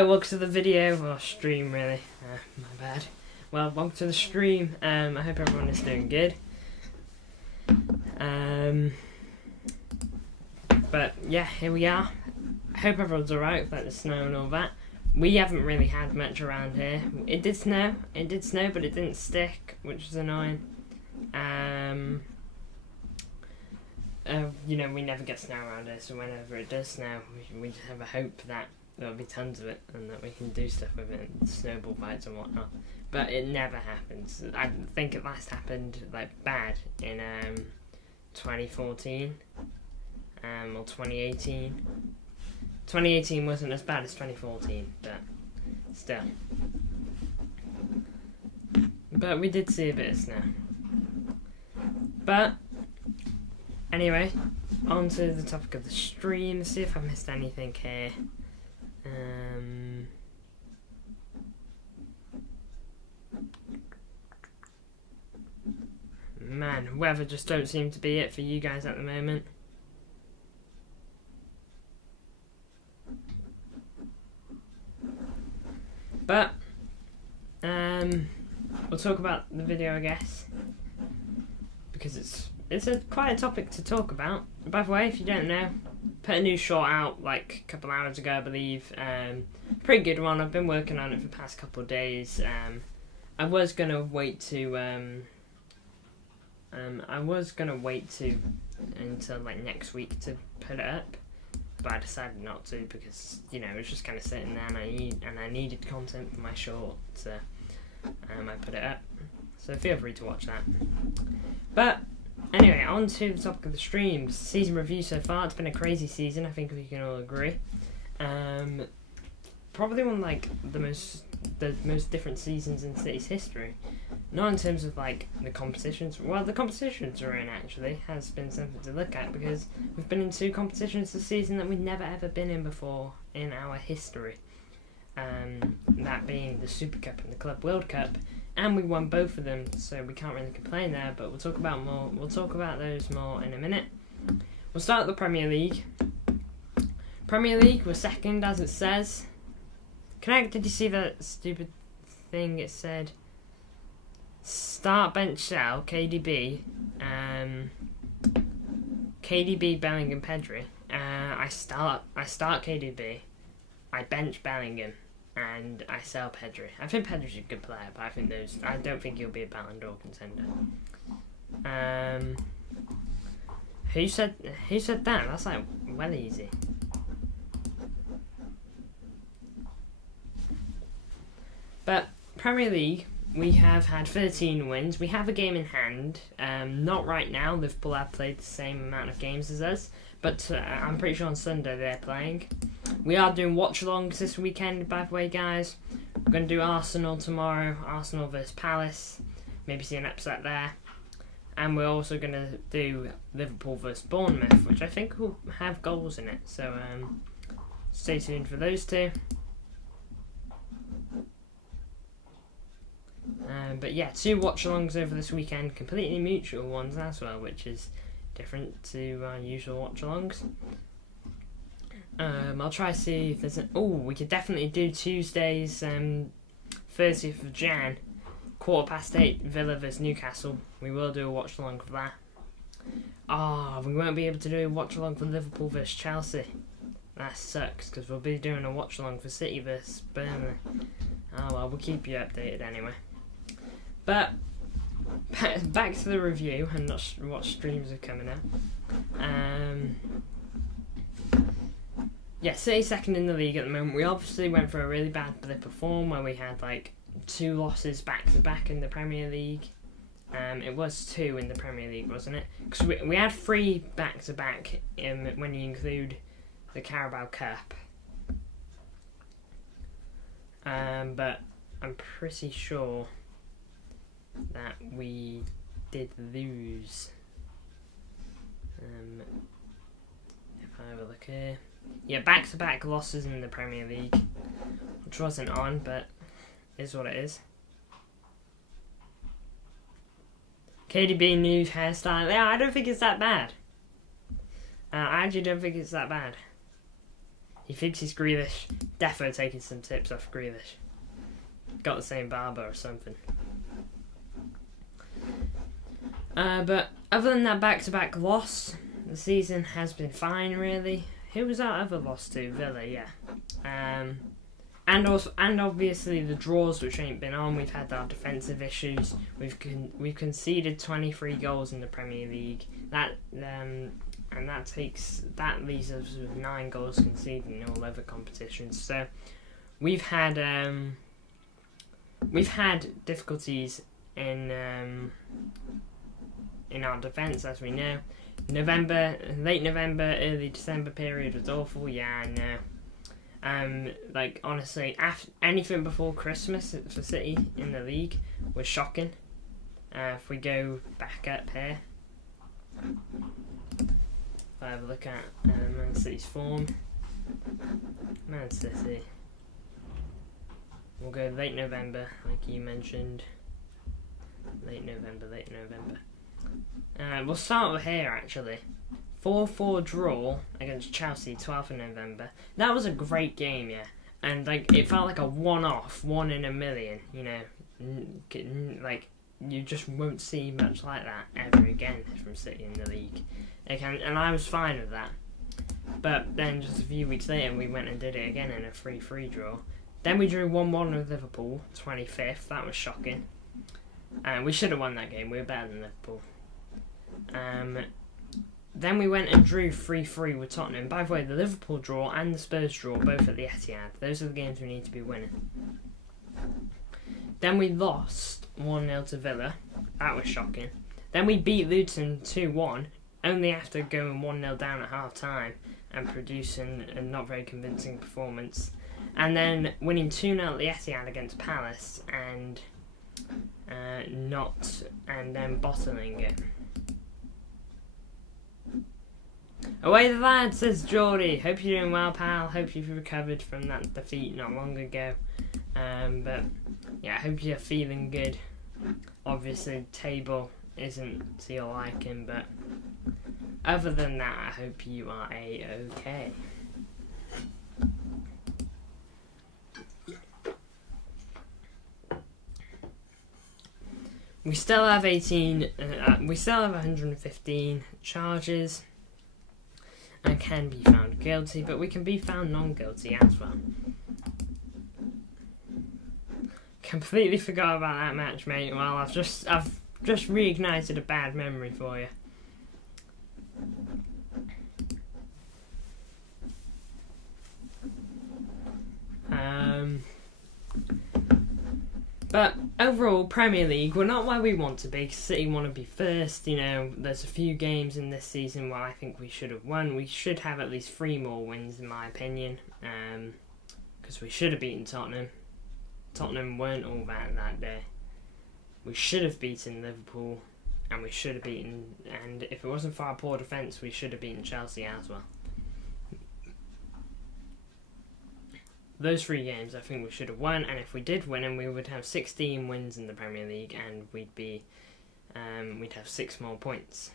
Hello, welcome to the video, or stream really, my bad. Well, welcome to the stream. I hope everyone is doing good. But yeah, here we are. I hope everyone's alright without the snow and all that. We haven't really had much around here. It did snow, but it didn't stick, which is annoying. You know, we never get snow around here, so whenever it does snow, we just have a hope that there'll be tons of it and that we can do stuff with it, snowball fights and whatnot. But it never happens. I think it last happened like bad in 2014 or 2018. 2018 wasn't as bad as 2014, but still. But we did see a bit of snow. But anyway, on to the topic of the stream. See if I missed anything here. Man, weather just don't seem to be it for you guys at the moment. But we'll talk about the video, I guess, because it's quite a topic to talk about. By the way, if you don't know, put a new short out like a couple hours ago, I believe. Pretty good one. I've been working on it for the past couple of days. I was gonna wait until like next week to put it up, but I decided not to because, you know, it was just kind of sitting there, and I needed content for my short, so I put it up. So feel free to watch that. But anyway, on to the topic of the streams. Season review so far. It's been a crazy season, I think we can all agree. Probably one of like the most different seasons in City's history. Not in terms of like the competitions. Well, the competitions we're in actually has been something to look at, because we've been in 2 competitions this season that we've never ever been in before in our history. That being the Super Cup and the Club World Cup. And we won both of them, so we can't really complain there, but we'll talk about those more in a minute. We'll start at the Premier League. Premier League, we're second, as it says. Did you see that stupid thing it said? Start, bench, sell, KDB, Bellingham, Pedri. I start KDB, I bench Bellingham, and I sell Pedri. I think Pedri's a good player, but I don't think he'll be a Ballon d'Or contender. Who said that? That's like well easy. But Premier League, we have had 13 wins. We have a game in hand. Not right now. Liverpool have played the same amount of games as us, but I'm pretty sure on Sunday they're playing. We are doing watch-alongs this weekend, by the way, guys. We're going to do Arsenal tomorrow. Arsenal versus Palace. Maybe see an upset there. And we're also going to do Liverpool versus Bournemouth, which I think will have goals in it. So stay tuned for those two. But yeah, 2 watch-alongs over this weekend, completely mutual ones as well, which is different to our usual watch-alongs. I'll try to see if there's we could definitely do Tuesday's 30th of Jan, 8:15, Villa vs Newcastle. We will do a watch-along for that. We won't be able to do a watch-along for Liverpool vs Chelsea. That sucks, because we'll be doing a watch-along for City vs Burnley. Oh well, we'll keep you updated anyway. But back to the review and not what streams are coming up. Yeah, City second in the league at the moment. We obviously went for a really bad blip of form where we had like 2 losses back to back in the Premier League. It was 2 in the Premier League, wasn't it? Because we had 3 back to back when you include the Carabao Cup. But I'm pretty sure that we did lose. If I have a look here. Yeah, back-to-back losses in the Premier League, which wasn't on, but is what it is. KDB new hairstyle. Yeah, I don't think it's that bad. I actually don't think it's that bad. He thinks he's Grealish. Defo taking some tips off Grealish. Got the same barber or something. But other than that back-to-back loss, the season has been fine, really. Who was our other loss to? Villa, yeah. And obviously the draws, which ain't been on. We've had our defensive issues. We've conceded 23 goals in the Premier League. That leaves us with 9 goals conceded in all other competitions. So we've had difficulties in our defence, as we know. Late November, early December period was awful. Yeah, I know. Honestly, anything before Christmas for City in the league was shocking. If we go back up here, if I have a look at Man City's form, Man City. We'll go late November, like you mentioned. Late November. We'll start with here, actually. 4-4 draw against Chelsea, 12th of November. That was a great game, yeah. And, it felt like a one-off, 1 in a million, you know. You just won't see much like that ever again from City in the league. And I was fine with that. But then, just a few weeks later, we went and did it again in a 3-3 draw. Then we drew 1-1 with Liverpool, 25th. That was shocking. We should have won that game. We were better than Liverpool. Then we went and drew 3-3 with Tottenham. By the way, the Liverpool draw and the Spurs draw, both at the Etihad. Those are the games we need to be winning. Then we lost 1-0 to Villa. That was shocking. Then we beat Luton 2-1, only after going 1-0 down at half-time and producing a not very convincing performance. And then winning 2-0 at the Etihad against Palace and then bottling it. Away the lads, says Geordie. Hope you're doing well, pal. Hope you've recovered from that defeat not long ago. But yeah, I hope you're feeling good. Obviously, table isn't to your liking, but other than that, I hope you are a-okay. We still have 115 charges and can be found guilty, but we can be found non-guilty as well. Completely forgot about that match, mate. Well, I've just reignited a bad memory for you. But overall, Premier League, we're not where we want to be. City want to be first. You know, there's a few games in this season where I think we should have won. We should have at least 3 more wins, in my opinion, because we should have beaten Tottenham. Tottenham weren't all that day. We should have beaten Liverpool, and we should have beaten. And if it wasn't for our poor defence, we should have beaten Chelsea as well. Those 3 games, I think we should have won, and if we did win them, we would have 16 wins in the Premier League, and we'd have 6 more points.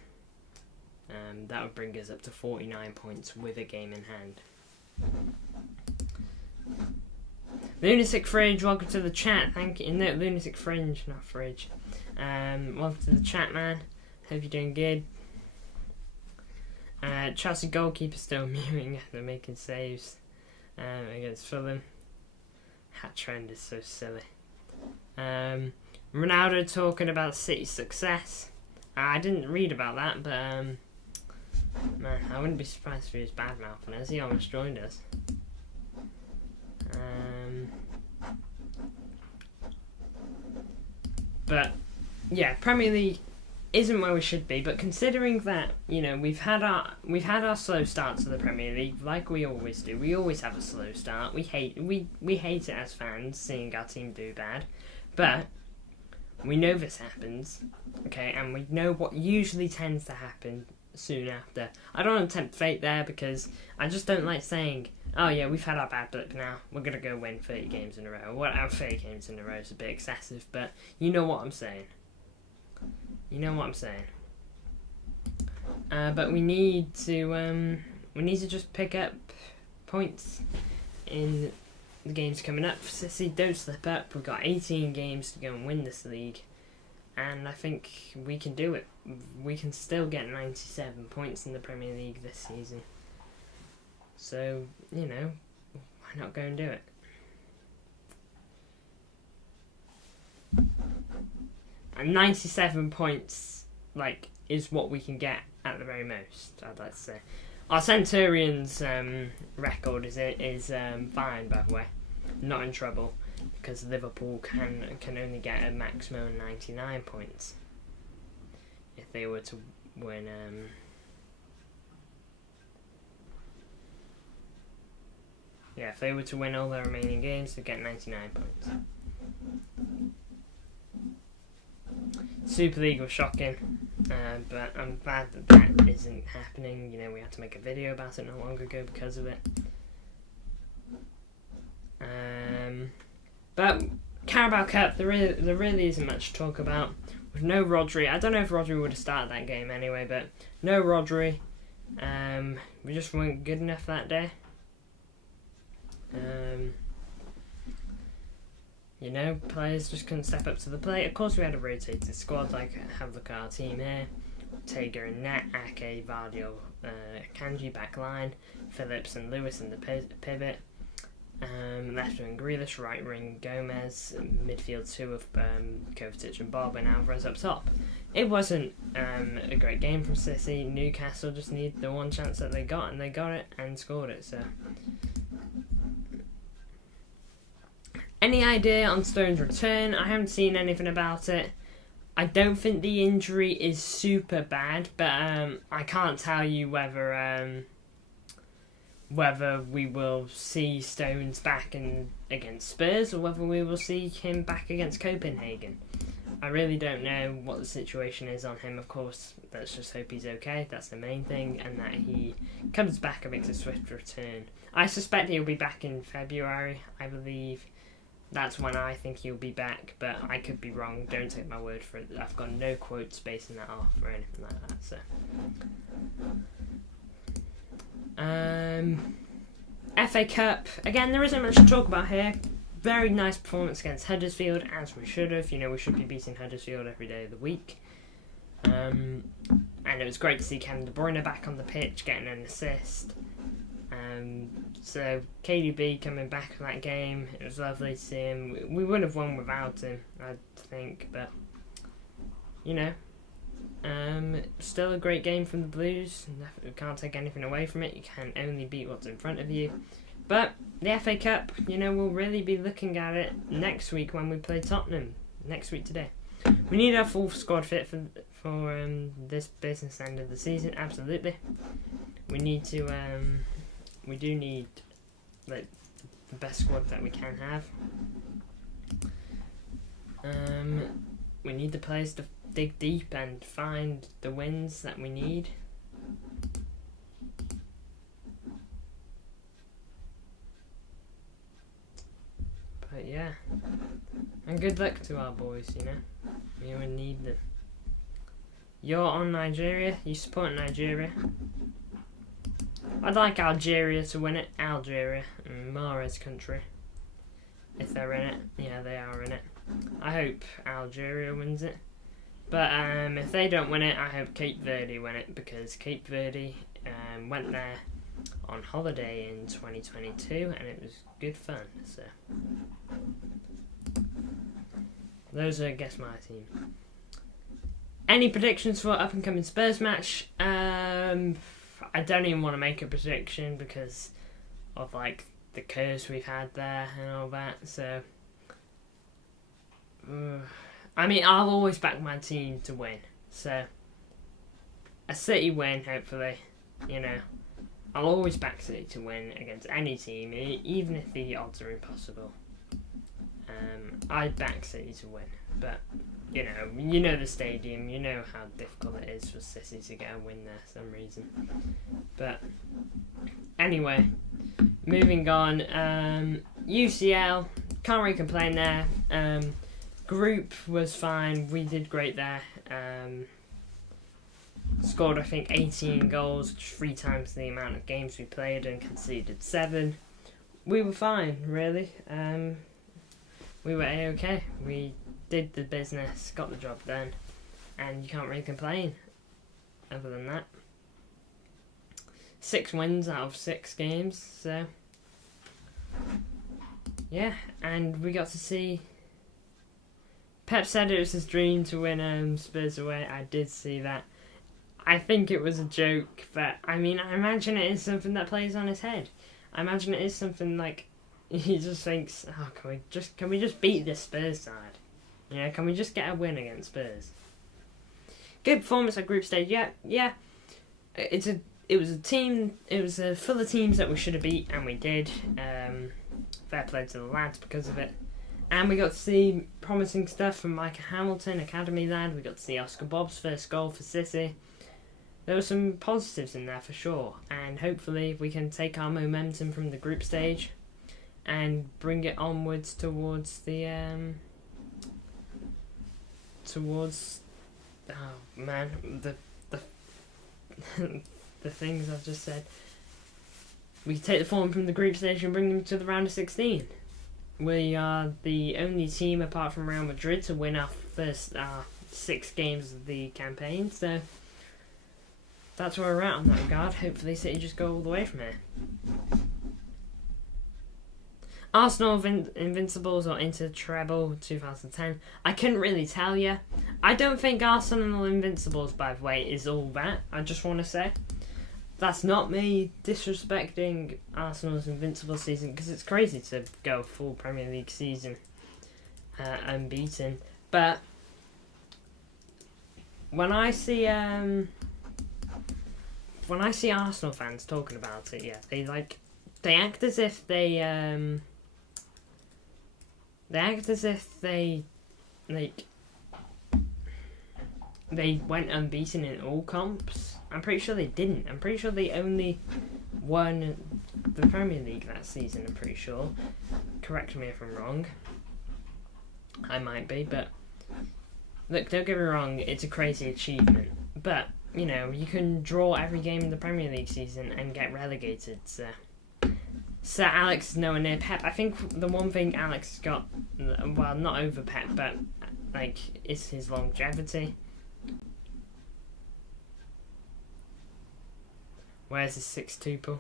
That would bring us up to 49 points with a game in hand. Lunatic Fridge, welcome to the chat. Thank you. No, Lunatic Fringe, not Fridge. Welcome to the chat, man. Hope you're doing good. Chelsea goalkeeper still mewing after making saves. Against Fulham. That trend is so silly. Ronaldo talking about City's success. I didn't read about that, but man, I wouldn't be surprised if he was bad mouthing us. He almost joined us. But yeah, Premier League isn't where we should be, but considering that, you know, we've had our slow start to the Premier League, like we always do. We always have a slow start. We hate it as fans, seeing our team do bad, but we know this happens, okay, and we know what usually tends to happen soon after. I don't want to tempt fate there, because I just don't like saying, oh yeah, we've had our bad blip now, we're going to go win 30 games in a row. Well, 30 games in a row is a bit excessive, but you know what I'm saying. You know what I'm saying. But we need to just pick up points in the games coming up. City, don't slip up. We've got 18 games to go and win this league, and I think we can do it. We can still get 97 points in the Premier League this season. So, you know, why not go and do it? And 97 points, like, is what we can get at the very most, I'd like to say. Our Centurions record is fine, by the way. Not in trouble, because Liverpool can only get a maximum of 99 points if they were to win. If they were to win all their remaining games, they'd get 99 points. Super League was shocking, but I'm glad that isn't happening. You know, we had to make a video about it not long ago because of it. But Carabao Cup, there really isn't much to talk about. With no Rodri, I don't know if Rodri would have started that game anyway, but no Rodri. We just weren't good enough that day. You know, players just couldn't step up to the plate. Of course, we had a rotated squad. Like, have a look at our team here: Tega and Net, Ake, Vardio, Kanji back line, Phillips and Lewis in the pivot. Left wing Grealish, right wing Gomez, midfield two of Kovacic and Bob, and Alvarez up top. It wasn't a great game from City. Newcastle just needed the one chance that they got, and they got it and scored it. So, any idea on Stone's return? I haven't seen anything about it. I don't think the injury is super bad, but I can't tell you whether we will see Stones back against Spurs or whether we will see him back against Copenhagen. I really don't know what the situation is on him. Of course, let's just hope he's okay. That's the main thing, and that he comes back and makes a swift return. I suspect he'll be back in February, I believe. That's when I think he'll be back, but I could be wrong. Don't take my word for it. I've got no quotes basing that off or anything like that. So, FA Cup. Again, there isn't much to talk about here. Very nice performance against Huddersfield, as we should have. You know, we should be beating Huddersfield every day of the week. And it was great to see Kevin De Bruyne back on the pitch, getting an assist. So KDB coming back for that game, it was lovely to see him. We would have won without him, I think, but you know, still a great game from the Blues. You can't take anything away from it. You can only beat what's in front of you. But the FA Cup, you know, we'll really be looking at it next week when we play Tottenham. Next week today. We need our full squad fit for this business end of the season. Absolutely, we need to. We do need like the best squad that we can have. We need the players to dig deep and find the wins that we need. But yeah, and good luck to our boys. You know, we will need them. You're on Nigeria. You support Nigeria. I'd like Algeria to win it. Algeria, Mahrez's country. If they're in it. Yeah, they are in it. I hope Algeria wins it. But if they don't win it, I hope Cape Verde win it, because Cape Verde went there on holiday in 2022 and it was good fun. So those are, I guess, my team. Any predictions for up and coming Spurs match? I don't even want to make a prediction because of like the curse we've had there and all that. So, I mean, I'll always back my team to win. So, a City win, hopefully. You know, I'll always back City to win against any team, even if the odds are impossible. I'd back City to win, but you know the stadium. You know how difficult it is for City to get a win there for some reason. But anyway, moving on. UCL, can't really complain there. Group was fine. We did great there. scored I think 18 goals, 3 times the amount of games we played, and conceded 7. We were fine, really. We were A-okay. We did the business, got the job done, and you can't really complain other than that. 6 wins out of 6 games, so yeah, and we got to see. Pep said it was his dream to win Spurs away. I did see that. I think it was a joke, but I mean, I imagine it is something that plays on his head. I imagine it is something like he just thinks, "Oh, can we just beat this Spurs side? Yeah, can we just get a win against Spurs?" Good performance at group stage. Yeah. It was a team. It was full of teams that we should have beat, and we did. Fair play to the lads because of it. And we got to see promising stuff from Micah Hamilton, academy lad. We got to see Oscar Bob's first goal for City. There were some positives in there for sure, and hopefully we can take our momentum from the group stage and bring it onwards towards the the things I've just said. We take the form from the group stage and bring them to the round of 16. We are the only team apart from Real Madrid to win our first 6 games of the campaign, so that's where we're at on that regard. Hopefully City just go all the way from here. Arsenal Invincibles or into treble 2010. I couldn't really tell you. I don't think Arsenal Invincibles, by the way, is all that. I just want to say. That's not me disrespecting Arsenal's Invincible season, because it's crazy to go full Premier League season unbeaten. But when I see Arsenal fans talking about it, yeah, they act as if they went unbeaten in all comps. I'm pretty sure they didn't. I'm pretty sure they only won the Premier League that season, I'm pretty sure. Correct me if I'm wrong. I might be, but look, don't get me wrong, it's a crazy achievement. But, you know, you can draw every game in the Premier League season and get relegated, so Sir Alex is nowhere near Pep. I think the one thing Alex has got, well, not over Pep, but is his longevity. Where's his 6-tuple?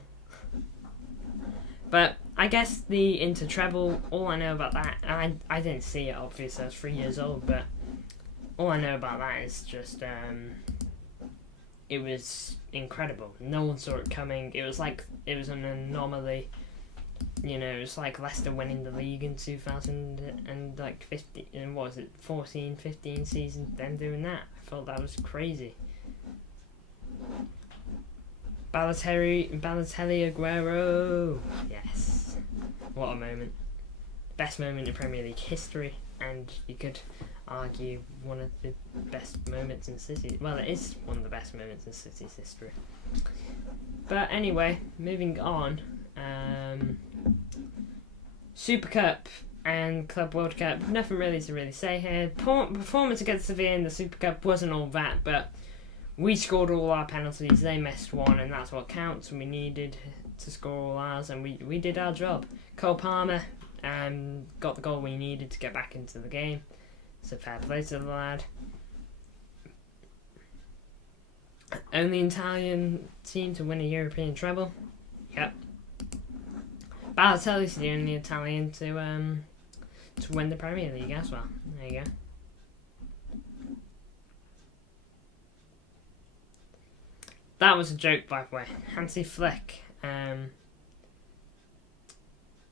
But I guess the Inter treble, all I know about that, and I didn't see it obviously, I was 3 years old, but all I know about that is just it was incredible. No one saw it coming. It was an anomaly. You know, it was like Leicester winning the league in 2015, and what was it, 14-15 season, then doing that. I thought that was crazy. Balotelli Aguero. Yes. What a moment. Best moment in Premier League history, and you could argue one of the best moments in City. Well, it is one of the best moments in City's history. But anyway, moving on. Super Cup and Club World Cup. Nothing really to say here. Performance against Sevilla in the Super Cup wasn't all that, but we scored all our penalties. They missed one, and that's what counts. And we needed to score all ours, and we did our job. Cole Palmer got the goal we needed to get back into the game. So fair play to the lad. Only Italian team to win a European treble. Yep. Balotelli's the only Italian to win the Premier League as well. There you go. That was a joke, by the way. Hansi Flick.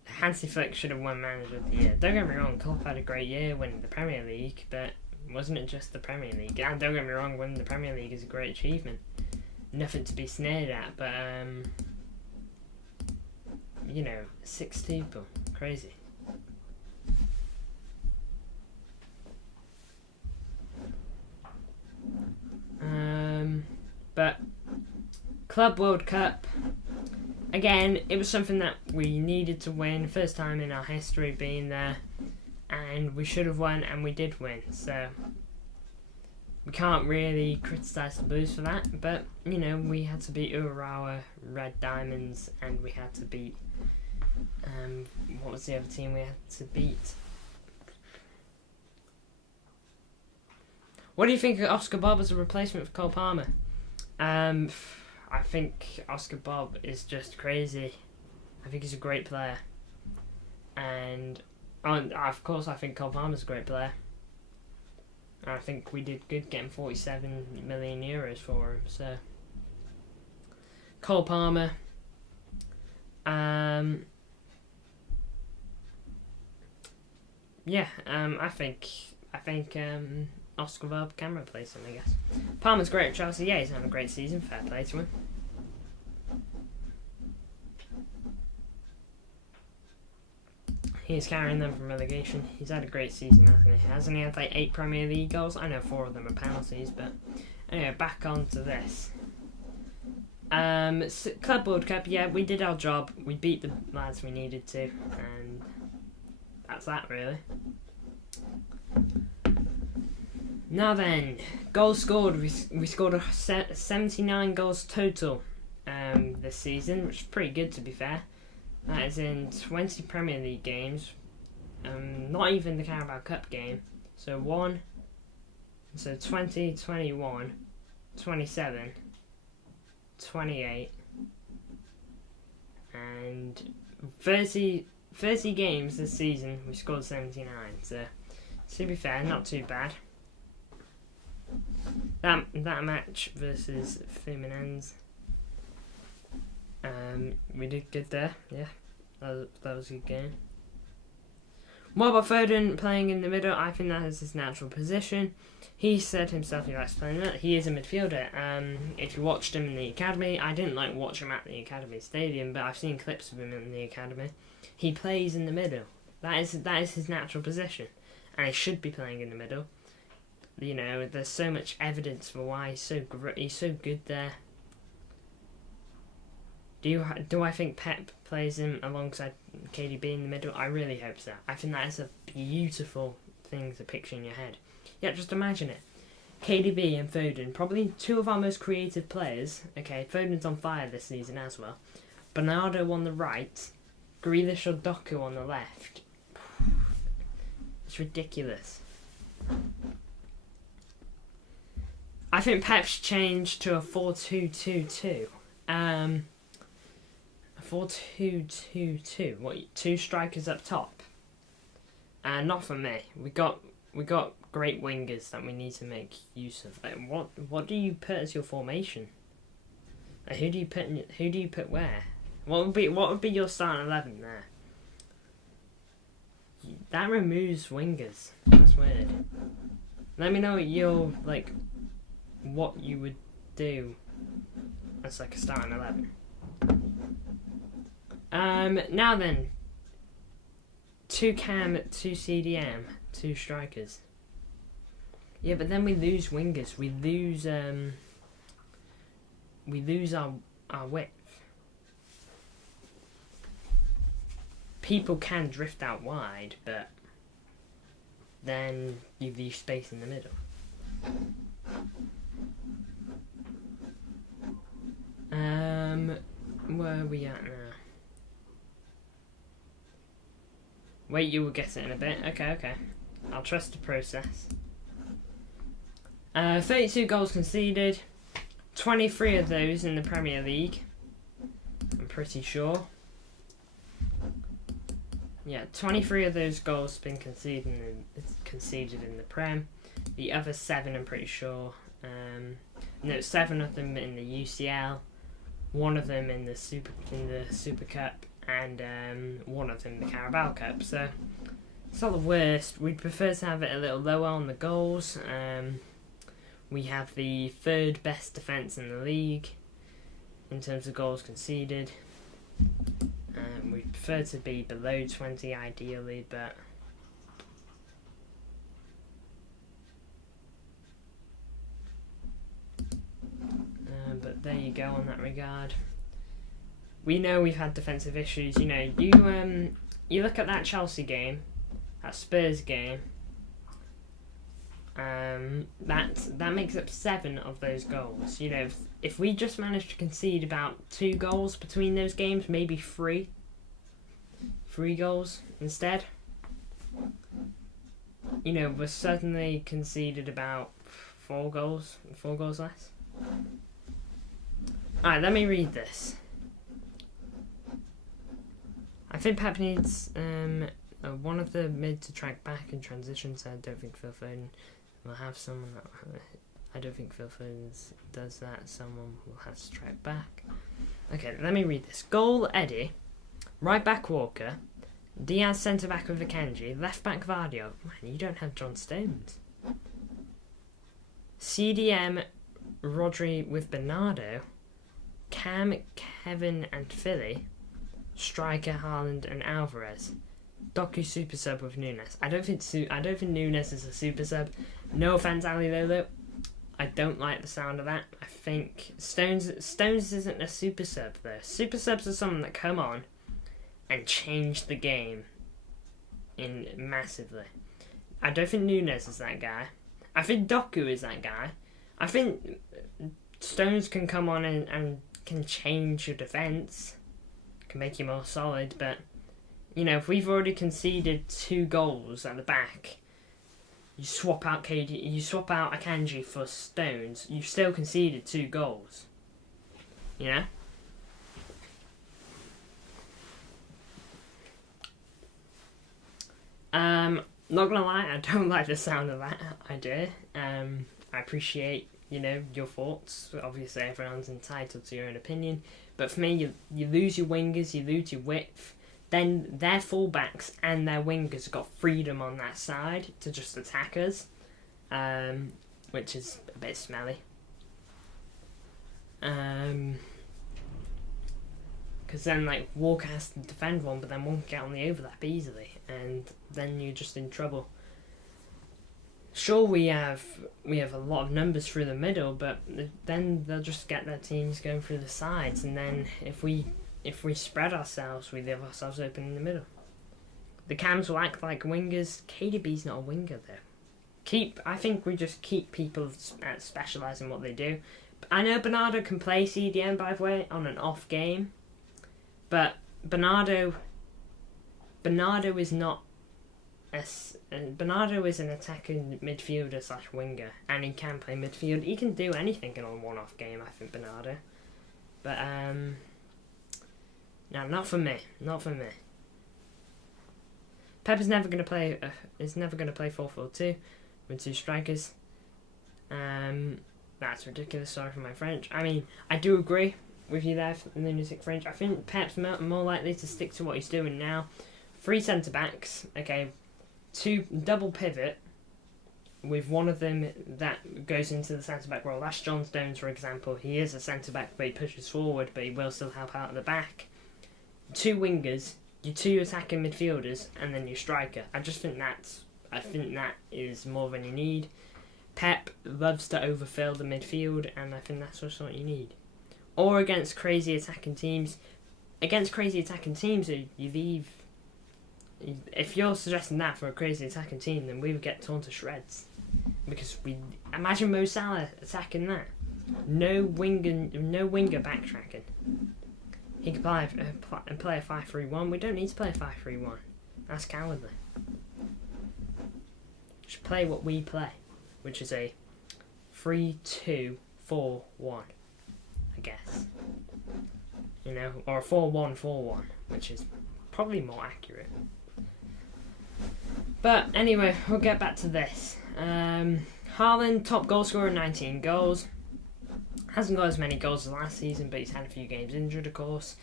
Hansi Flick should have won Manager of the Year. Don't get me wrong, Klopp had a great year winning the Premier League, but wasn't it just the Premier League? And don't get me wrong, winning the Premier League is a great achievement. Nothing to be sneered at, but you know, 6 people. Crazy. But Club World Cup, again, it was something that we needed to win. First time in our history being there, and we should have won, and we did win. So we can't really criticise the Blues for that, but, you know, we had to beat Urawa Red Diamonds, and we had to beat, what was the other team we had to beat? What do you think of Oscar Bob as a replacement for Cole Palmer? I think Oscar Bob is just crazy. I think he's a great player. And of course I think Cole Palmer's a great player. I think we did good getting 47 million euros for him. So Cole Palmer. I think Oscar Bob can replace him, I guess. Palmer's great at Chelsea. Yeah, he's having a great season. Fair play to him. He's carrying them from relegation. He's had a great season, hasn't he? Hasn't he had like 8 Premier League goals? I know 4 of them are penalties, but anyway, back onto this. Club World Cup, yeah, we did our job. We beat the lads we needed to, and that's that, really. Now then, goals scored. We scored 79 goals total this season, which is pretty good, to be fair. That is in 20 Premier League games, not even the Carabao Cup game. So 20, 21, 27, 28, and 30 games this season. We scored 79. So to be fair, not too bad. That match versus Fluminense. We did good there, yeah. That was a good game. What about Foden playing in the middle? I think that is his natural position. He said himself he likes playing that. He is a midfielder. If you watched him in the academy, I didn't watch him at the academy stadium, but I've seen clips of him in the academy. He plays in the middle. That is his natural position, and he should be playing in the middle. You know, there's so much evidence for why he's so good there. Do I think Pep plays him alongside KDB in the middle? I really hope so. I think that is a beautiful thing to picture in your head. Yeah, just imagine it. KDB and Foden, probably 2 of our most creative players. Okay, Foden's on fire this season as well. Bernardo on the right, Grealish or Doku on the left. It's ridiculous. I think Pep's changed to a 4-2-2-2. 4-2-2-2. What? 2 strikers up top? Not for me. We got great wingers that we need to make use of. What do you put as your formation? Who do you put where? What would be your starting 11 there? That removes wingers. That's weird. Let me know what you would do as a starting 11. Now then, 2 cam, 2 CDM, 2 strikers. Yeah, but then we lose wingers. We lose our width. People can drift out wide, but then you leave space in the middle. Where are we at now? Wait, you will get it in a bit. Okay. I'll trust the process. 32 goals conceded. 23 of those in the Premier League. I'm pretty sure. Yeah, 23 of those goals been conceded in the Prem. The other 7, I'm pretty sure. 7 of them in the UCL. 1 of them in the Super Cup, and 1 of them in the Carabao Cup. So it's not the worst. We'd prefer to have it a little lower on the goals. We have the 3rd best defence in the league in terms of goals conceded. We prefer to be below 20 ideally, but there you go on that regard. We know we've had defensive issues. You know, you look at that Chelsea game, that Spurs game. That makes up 7 of those goals. You know, if we just manage to concede about 2 goals between those games, maybe 3 goals instead, you know, we're certainly conceded about 4 goals less. Alright, let me read this. I think Pep needs one of the mid to track back in transition, so I don't think Phil Foden will have someone that... I don't think Phil Foden does that. Someone will have to track back. Okay, let me read this. Goal, Eddie. Right back, Walker. Diaz centre back with Akanji. Left back, Vardio. Man, you don't have John Stones. CDM, Rodri with Bernardo. Cam, Kevin and Philly. Striker, Haaland and Alvarez. Doku super sub with Nunes. I don't think Nunes is a super sub. No offense, Ali Lolo. I don't like the sound of that. I think Stones isn't a super sub though. Super subs are someone that come on and change the game in massively. I don't think Nunes is that guy. I think Doku is that guy. I think Stones can come on and can change your defence, can make you more solid, but you know, if we've already conceded 2 goals at the back, you swap out Akanji for Stones, you've still conceded 2 goals. You know? Not gonna lie, I don't like the sound of that idea. I appreciate, you know, your thoughts. Obviously, everyone's entitled to your own opinion. But for me, you lose your wingers, you lose your width. Then their fullbacks and their wingers got freedom on that side to just attack us, which is a bit smelly. Because then, like, Walker has to defend one, but then won't get on the overlap easily, and then you're just in trouble. Sure, we have a lot of numbers through the middle, but then they'll just get their teams going through the sides, and then if we spread ourselves, we leave ourselves open in the middle. The cams will act like wingers. KDB's not a winger though. I think we just keep people specialise in what they do. I know Bernardo can play CDM, by the way, on an off game, but Bernardo is not. Bernardo is an attacking midfielder / winger, and he can play midfield. He can do anything in a one-off game, I think, Bernardo. But no, not for me. Not for me. Pep is never going to play. Is never going to play 4-4-2 with 2 strikers. That's ridiculous. Sorry for my French. I mean, I do agree with you there, lunatic French. I think Pep's more likely to stick to what he's doing now. 3 centre backs. Okay. 2 double pivot with one of them that goes into the centre-back role. That's John Stones, for example. He is a centre-back, but he pushes forward, but he will still help out at the back. 2 wingers, your 2 attacking midfielders, and then your striker. I think that is more than you need. Pep loves to overfill the midfield, and I think that's just what you need. Or against crazy attacking teams. Against crazy attacking teams, you leave... If you're suggesting that for a crazy attacking team, then we would get torn to shreds. Because imagine Mo Salah attacking that. No winger backtracking. He could play a 5-3-1. We don't need to play a 5-3-1. That's cowardly. Just play what we play, which is a 3-2-4-1, I guess. You know, or a 4-1-4-1, which is probably more accurate. But anyway, we'll get back to this. Haaland, top goal scorer, 19 goals. Hasn't got as many goals as last season, but he's had a few games injured, of course.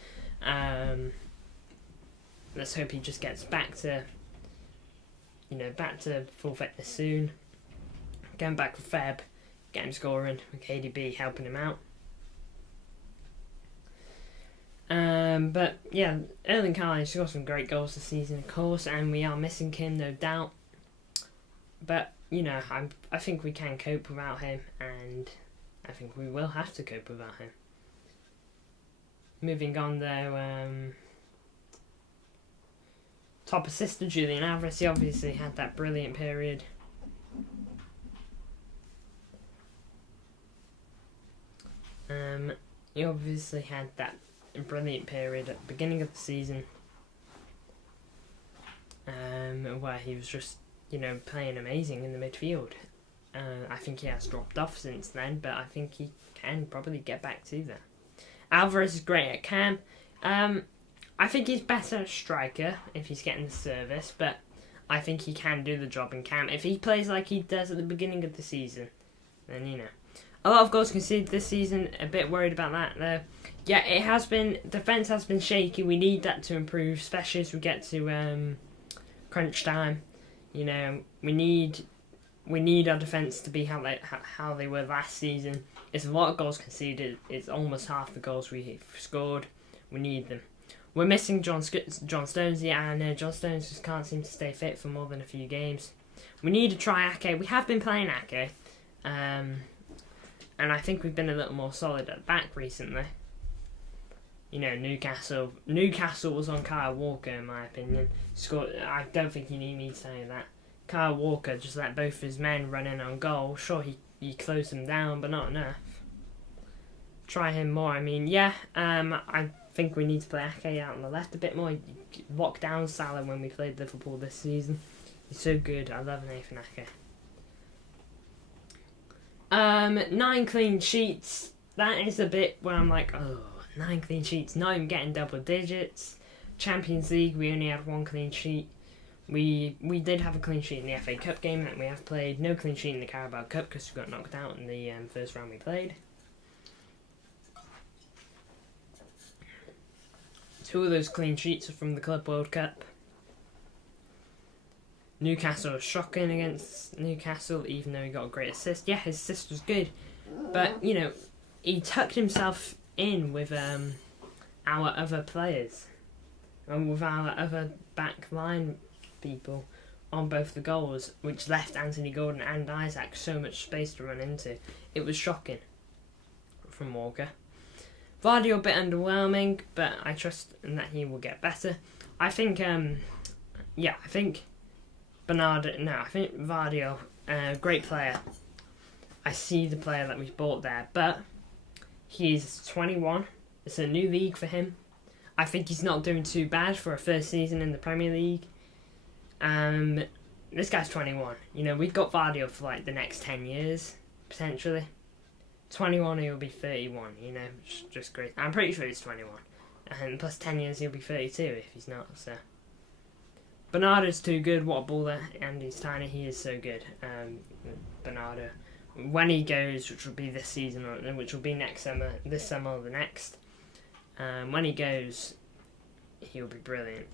Let's hope he just gets back to full fitness soon. Going back with Feb, getting scoring, with KDB helping him out. But yeah, Erling Haaland scored some great goals this season, of course, and we are missing him, no doubt. But you know, I think we can cope without him, and I think we will have to cope without him. Moving on though, top assister Julian Alvarez. He obviously had that brilliant period He obviously had that brilliant period at the beginning of the season, where he was just, playing amazing in the midfield. I think he has dropped off since then, but I think he can probably get back to that. Alvarez is great at cam. I think he's better striker if he's getting the service, but I think he can do the job in cam. If he plays like he does at the beginning of the season, then, A lot of goals conceded this season, a bit worried about that though. Yeah, it has been, defence has been shaky. We need that to improve, especially as we get to crunch time. We need our defence to be how they were last season. It's a lot of goals conceded. It's almost half the goals we scored. We need them. We're missing John Stones. Yeah, I know. John Stones just can't seem to stay fit for more than a few games. We need to try Ake. We have been playing Ake. And I think we've been a little more solid at the back recently. Newcastle was on Kyle Walker, in my opinion. I don't think you need me to say that. Kyle Walker just let both his men run in on goal. Sure, he closed them down, but not enough. Try him more. I think we need to play Ake out on the left a bit more. Lock down Salah when we played Liverpool this season. He's so good. I love Nathan Ake. 9 clean sheets. That is a bit where I'm like, 9 clean sheets. Not even getting double digits. Champions League, we only had 1 clean sheet. We did have a clean sheet in the FA Cup game that we have played. No clean sheet in the Carabao Cup because we got knocked out in the first round we played. 2 of those clean sheets are from the Club World Cup. Newcastle was shocking against Newcastle, even though he got a great assist. Yeah, his assist was good. But, he tucked himself in with our other players. And with our other back line people on both the goals, which left Anthony Gordon and Isaac so much space to run into. It was shocking from Walker. Vardy a bit underwhelming, but I trust that he will get better. I think Vardy, great player. I see the player that we've bought there, but he's 21. It's a new league for him. I think he's not doing too bad for a first season in the Premier League. This guy's 21. We've got Vardy for like the next 10 years, potentially. 21, he'll be 31, just great. I'm pretty sure he's 21. And plus 10 years, he'll be 32 if he's not, so. Bernardo's too good, what a baller, and he's tiny, he is so good. Bernardo. When he goes, which will be this season, or which will be this summer or the next, when he goes, he'll be brilliant.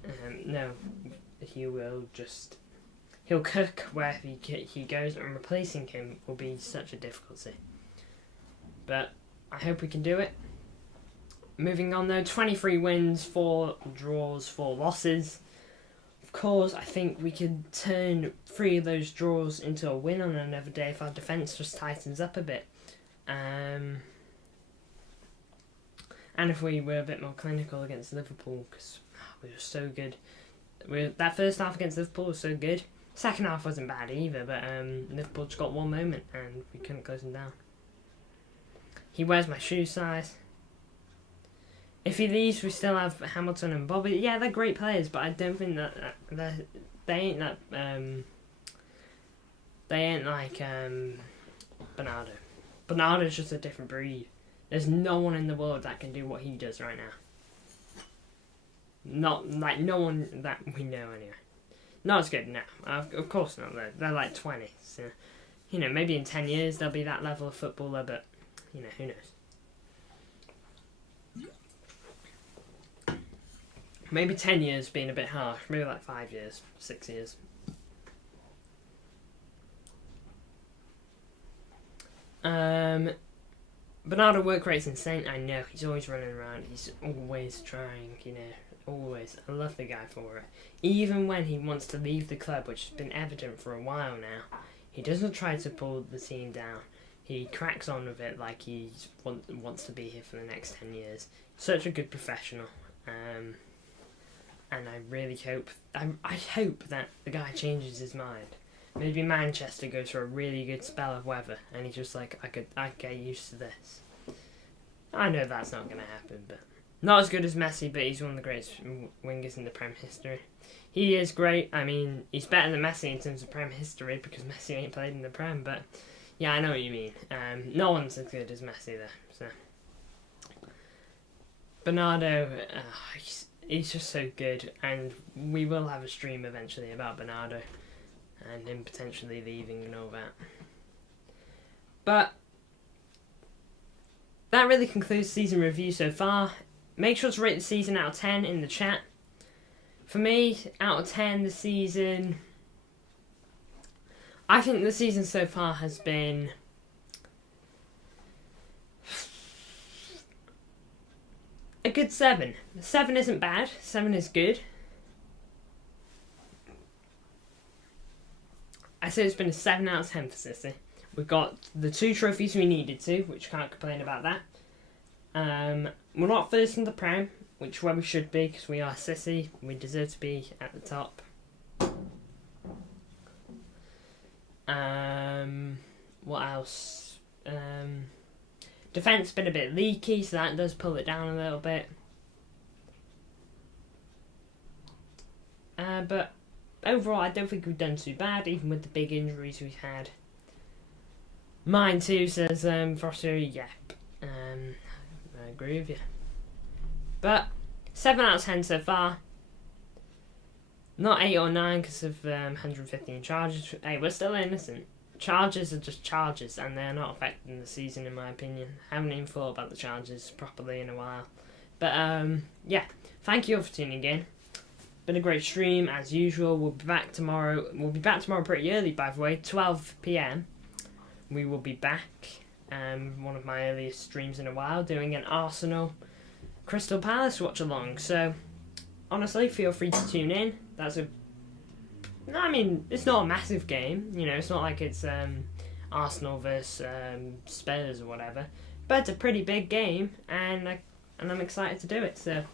He'll cook wherever he goes, and replacing him will be such a difficulty. But I hope we can do it. Moving on though, 23 wins, 4 draws, 4 losses. Of course, I think we could turn 3 of those draws into a win on another day if our defence just tightens up a bit. And if we were a bit more clinical against Liverpool, because we were so good. That first half against Liverpool was so good. Second half wasn't bad either, but Liverpool just got one moment and we couldn't close them down. He wears my shoe size. If he leaves, we still have Hamilton and Bobby. Yeah, they're great players, but I don't think that they ain't like Bernardo. Bernardo's just a different breed. There's no one in the world that can do what he does right now. No one that we know anyway. Not as good, no. Of course not. They're like 20. So, maybe in 10 years they'll be that level of footballer, but, who knows. Maybe 10 years being a bit harsh. Maybe like 5 years, 6 years. Bernardo work rate's insane. I know. He's always running around. He's always trying, Always. I love the guy for it. Even when he wants to leave the club, which has been evident for a while now, he doesn't try to pull the team down. He cracks on with it like he wants to be here for the next 10 years. Such a good professional. And I really hope... I hope that the guy changes his mind. Maybe Manchester goes for a really good spell of weather and he's just like, I get used to this. I know that's not going to happen, but not as good as Messi, but he's one of the greatest wingers in the Prem history. He is great. I mean, he's better than Messi in terms of Prem history because Messi ain't played in the Prem, but yeah, I know what you mean. No one's as good as Messi there. So Bernardo, he's just so good, and we will have a stream eventually about Bernardo and him potentially leaving and all that. But that really concludes season review so far. Make sure to rate the season out of 10 in the chat. For me, out of 10, the season... I think the season so far has been... a good 7. 7 isn't bad. 7 is good. I say it's been a 7 out of 10 for City. We've got the 2 trophies we needed to, which can't complain about that. We're not first in the Prem, which is where we should be, because we are City. We deserve to be at the top. What else? Defence been a bit leaky, so that does pull it down a little bit. But overall, I don't think we've done too bad, even with the big injuries we've had. Mine too, says Foster. Yep. I agree with you. But 7 out of 10 so far. Not 8 or 9 because of 115 charges. Hey, we're still innocent. Charges are just charges, and they're not affecting the season, in my opinion. I haven't even thought about the charges properly in a while. But yeah, thank you all for tuning in. Been a great stream as usual. We'll be back tomorrow. We'll be back tomorrow pretty early, by the way, 12 PM. We will be back. One of my earliest streams in a while, doing an Arsenal Crystal Palace watch along. So honestly, feel free to tune in. I mean, it's not a massive game. You know, it's not like it's Arsenal versus Spurs or whatever. But it's a pretty big game, and I'm excited to do it. So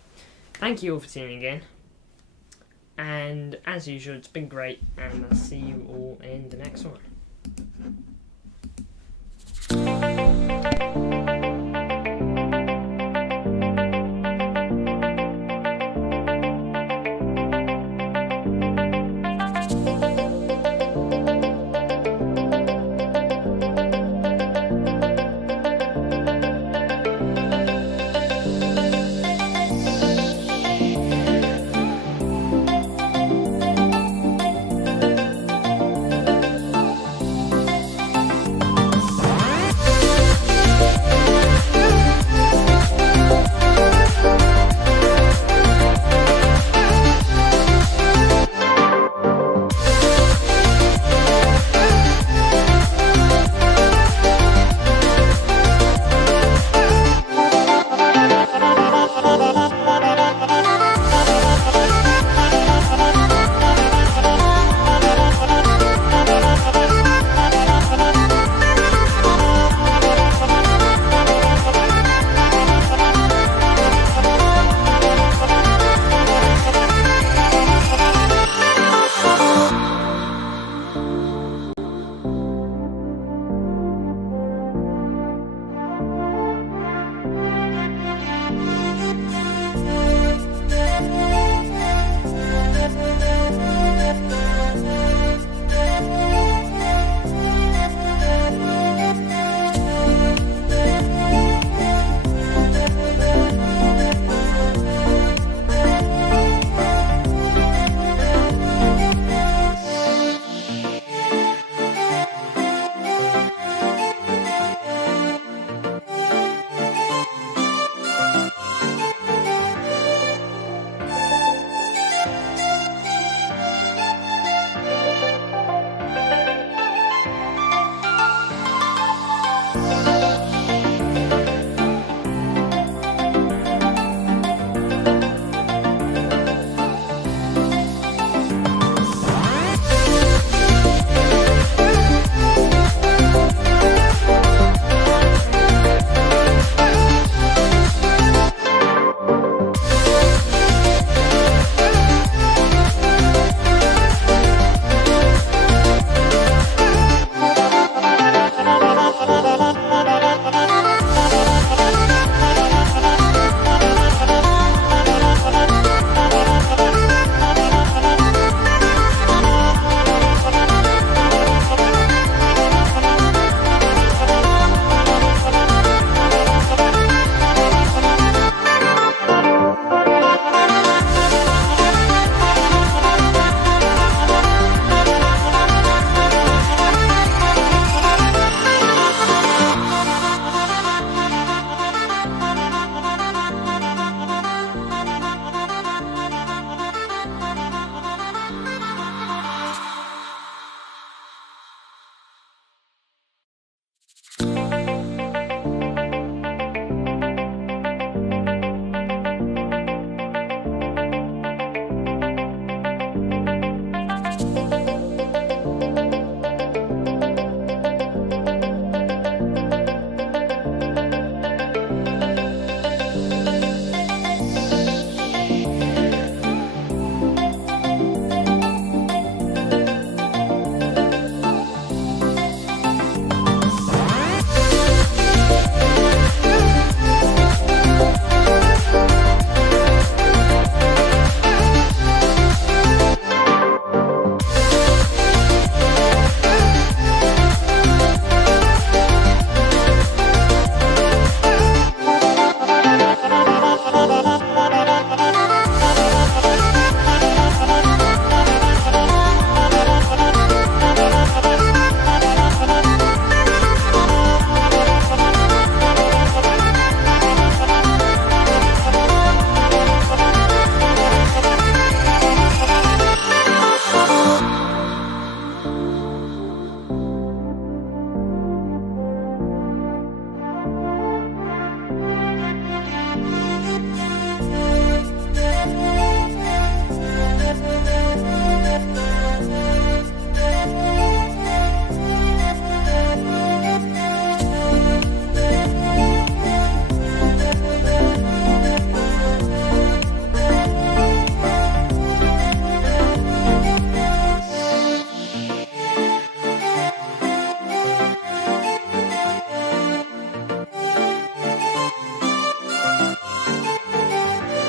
thank you all for tuning in. And as usual, it's been great, and I'll see you all in the next one.